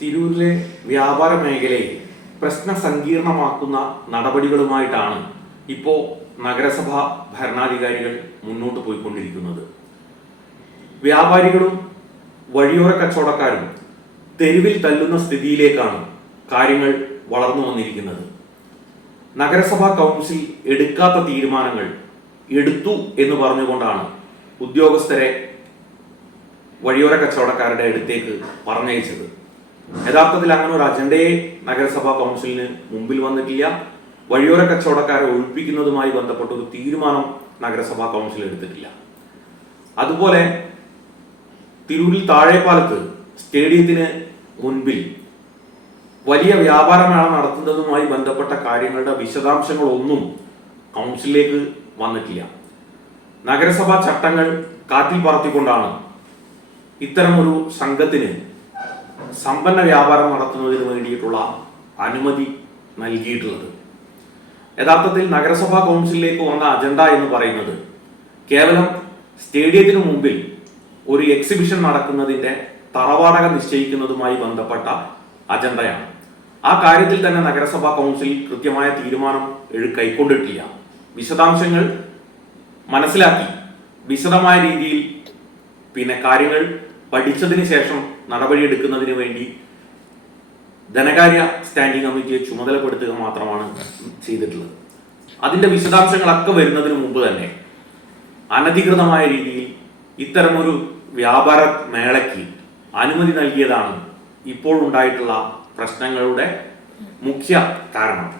തിരൂരിലെ വ്യാപാര മേഖലയെ പ്രശ്ന സങ്കീർണമാക്കുന്ന നടപടികളുമായിട്ടാണ് ഇപ്പോൾ നഗരസഭ ഭരണാധികാരികൾ മുന്നോട്ട് പോയിക്കൊണ്ടിരിക്കുന്നത്. വ്യാപാരികളും വഴിയോര കച്ചവടക്കാരും തെരുവിൽ തല്ലുന്ന സ്ഥിതിയിലേക്കാണ് കാര്യങ്ങൾ വളർന്നു വന്നിരിക്കുന്നത്. നഗരസഭാ കൗൺസിൽ എടുക്കാത്ത തീരുമാനങ്ങൾ എടുത്തു എന്ന് പറഞ്ഞുകൊണ്ടാണ് ഉദ്യോഗസ്ഥരെ വഴിയോര കച്ചവടക്കാരുടെ അടുത്തേക്ക് പറഞ്ഞയച്ചത്. യഥാർത്ഥത്തിൽ അങ്ങനെ ഒരു അജണ്ടയെ നഗരസഭാ കൗൺസിലിന് മുമ്പിൽ വന്നിട്ടില്ല. വഴിയോര കച്ചവടക്കാരെ ഒഴിപ്പിക്കുന്നതുമായി ബന്ധപ്പെട്ട ഒരു തീരുമാനം നഗരസഭാ കൗൺസിൽ എടുത്തിട്ടില്ല. അതുപോലെ തിരൂരിൽ താഴെപ്പാലത്ത് സ്റ്റേഡിയത്തിന് മുൻപിൽ വലിയ വ്യാപാരമേള നടത്തുന്നതുമായി ബന്ധപ്പെട്ട കാര്യങ്ങളുടെ വിശദാംശങ്ങളൊന്നും കൗൺസിലിലേക്ക് വന്നിട്ടില്ല. നഗരസഭാ ചട്ടങ്ങൾ കാറ്റിൽ പറത്തിക്കൊണ്ടാണ് ഇത്തരമൊരു സംഘത്തിന് സമ്പന്ന വ്യാപാരം നടത്തുന്നതിന് വേണ്ടിയിട്ടുള്ള അനുമതി നൽകിയിട്ടുള്ളത്. യഥാർത്ഥത്തിൽ നഗരസഭാ കൗൺസിലിലേക്ക് വന്ന അജണ്ട എന്ന് പറയുന്നത് കേവലം സ്റ്റേഡിയത്തിനു മുമ്പിൽ ഒരു എക്സിബിഷൻ നടക്കുന്നതിന്റെ തറവാടക നിശ്ചയിക്കുന്നതുമായി ബന്ധപ്പെട്ട അജണ്ടയാണ്. ആ കാര്യത്തിൽ തന്നെ നഗരസഭാ കൗൺസിൽ കൃത്യമായ തീരുമാനം കൈക്കൊണ്ടിട്ടില്ല. വിശദാംശങ്ങൾ മനസ്സിലാക്കി വിശദമായ രീതിയിൽ പിന്നെ കാര്യങ്ങൾ പഠിച്ചതിന് ശേഷം നടപടി നടപടിയെടുക്കുന്നതിന് വേണ്ടി ധനകാര്യ സ്റ്റാൻഡിംഗ് കമ്മിറ്റിയെ ചുമതലപ്പെടുത്തുക മാത്രമാണ് ചെയ്തിട്ടുള്ളത്. അതിന്റെ വിശദാംശങ്ങളൊക്കെ വരുന്നതിന് മുമ്പ് തന്നെ അനധികൃതമായ രീതിയിൽ ഇത്തരമൊരു വ്യാപാര മേളയ്ക്ക് അനുമതി നൽകിയതാണ് ഇപ്പോൾ ഉണ്ടായിട്ടുള്ള പ്രശ്നങ്ങളുടെ മുഖ്യ കാരണം.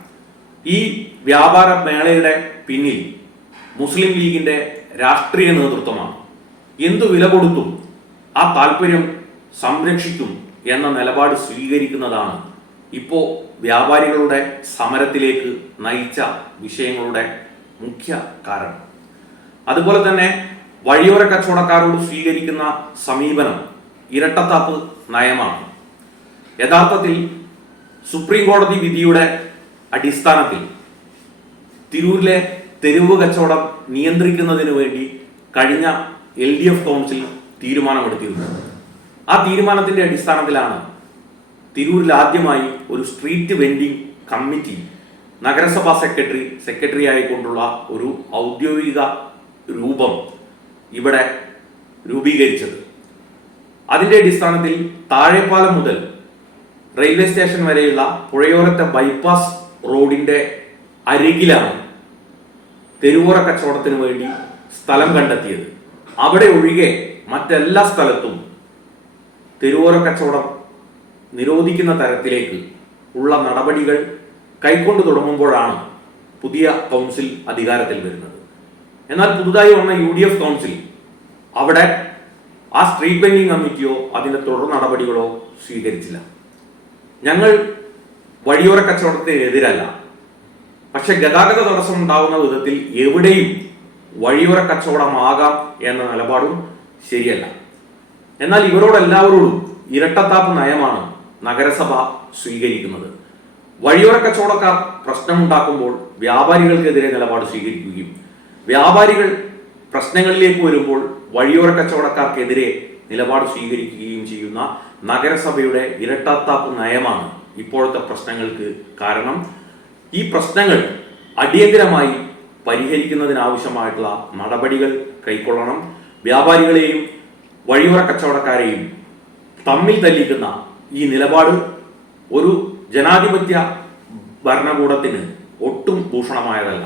ഈ വ്യാപാര മേളയുടെ പിന്നിൽ മുസ്ലിം ലീഗിന്റെ രാഷ്ട്രീയ നേതൃത്വമാണ്. എന്തു വില കൊടുത്തും ആ താല്പര്യം സംരക്ഷിക്കും എന്ന നിലപാട് സ്വീകരിക്കുന്നതാണ് ഇപ്പോൾ വ്യാപാരികളുടെ സമരത്തിലേക്ക് നയിച്ച വിഷയങ്ങളുടെ മുഖ്യ കാരണം. അതുപോലെ തന്നെ വഴിയോര കച്ചവടക്കാരോട് സ്വീകരിക്കുന്ന സമീപനം ഇരട്ടത്താപ്പ് നയമാണ്. യഥാർത്ഥത്തിൽ സുപ്രീം കോടതി വിധിയുടെ അടിസ്ഥാനത്തിൽ തിരൂരിലെ തെരുവ് കച്ചവടം നിയന്ത്രിക്കുന്നതിന് വേണ്ടി കഴിഞ്ഞ എൽ ഡി എഫ് കൗൺസിൽ തീരുമാനമെടുത്തിരുന്നു ആ തീരുമാനത്തിന്റെ അടിസ്ഥാനത്തിലാണ് തിരൂരിൽ ആദ്യമായി ഒരു സ്ട്രീറ്റ് വെൻഡിംഗ് കമ്മിറ്റി നഗരസഭാ സെക്രട്ടറി സെക്രട്ടറി ആയിക്കൊണ്ടുള്ള ഒരു ഔദ്യോഗിക രൂപം ഇവിടെ രൂപീകരിച്ചത്. അതിന്റെ അടിസ്ഥാനത്തിൽ താഴെപ്പാലം മുതൽ റെയിൽവേ സ്റ്റേഷൻ വരെയുള്ള പുഴയോരത്തെ ബൈപ്പാസ് റോഡിന്റെ അരികിലാണ് തെരുവോറ കച്ചവടത്തിന് വേണ്ടി സ്ഥലം കണ്ടെത്തിയത്. അവിടെ ഒഴികെ മറ്റെല്ലാ സ്ഥലത്തും തെരുവോര കച്ചവടം നിരോധിക്കുന്ന തരത്തിലേക്ക് ഉള്ള നടപടികൾ കൈക്കൊണ്ടു തുടങ്ങുമ്പോഴാണ് പുതിയ കൗൺസിൽ അധികാരത്തിൽ വരുന്നത്. എന്നാൽ പുതുതായി വന്ന യു ഡി എഫ് കൗൺസിൽ അവിടെ ആ സ്ട്രീറ്റ് വെൻഡിങ് കമ്മിറ്റിയോ അതിന്റെ തുടർ നടപടികളോ സ്വീകരിച്ചില്ല. ഞങ്ങൾ വഴിയോര കച്ചവടത്തിനെതിരല്ല പക്ഷെ ഗതാഗത തടസ്സം ഉണ്ടാകുന്ന വിധത്തിൽ എവിടെയും വഴിയോര കച്ചവടമാകാം എന്ന നിലപാടും ശരിയല്ല. എന്നാൽ ഇവരോടെല്ലാവരോടും ഇരട്ടത്താപ്പ് നയമാണ് നഗരസഭ സ്വീകരിക്കുന്നത്. വഴിയോര കച്ചവടക്കാർ പ്രശ്നമുണ്ടാക്കുമ്പോൾ വ്യാപാരികൾക്കെതിരെ നിലപാട് സ്വീകരിക്കുകയും വ്യാപാരികൾ പ്രശ്നങ്ങളിലേക്ക് വരുമ്പോൾ വഴിയോര കച്ചവടക്കാർക്കെതിരെ നിലപാട് സ്വീകരിക്കുകയും ചെയ്യുന്ന നഗരസഭയുടെ ഇരട്ടത്താപ്പ് നയമാണ് ഇപ്പോഴത്തെ പ്രശ്നങ്ങൾക്ക് കാരണം. ഈ പ്രശ്നങ്ങൾ അടിയന്തരമായി പരിഹരിക്കുന്നതിനാവശ്യമായിട്ടുള്ള നടപടികൾ കൈക്കൊള്ളണം. വ്യാപാരികളെയും വഴിയോര കച്ചവടക്കാരെയും തമ്മിൽ തല്ലിക്കുന്ന ഈ നിലപാട് ഒരു ജനാധിപത്യ ഭരണകൂടത്തിന് ഒട്ടും ഭൂഷണമായതല്ല.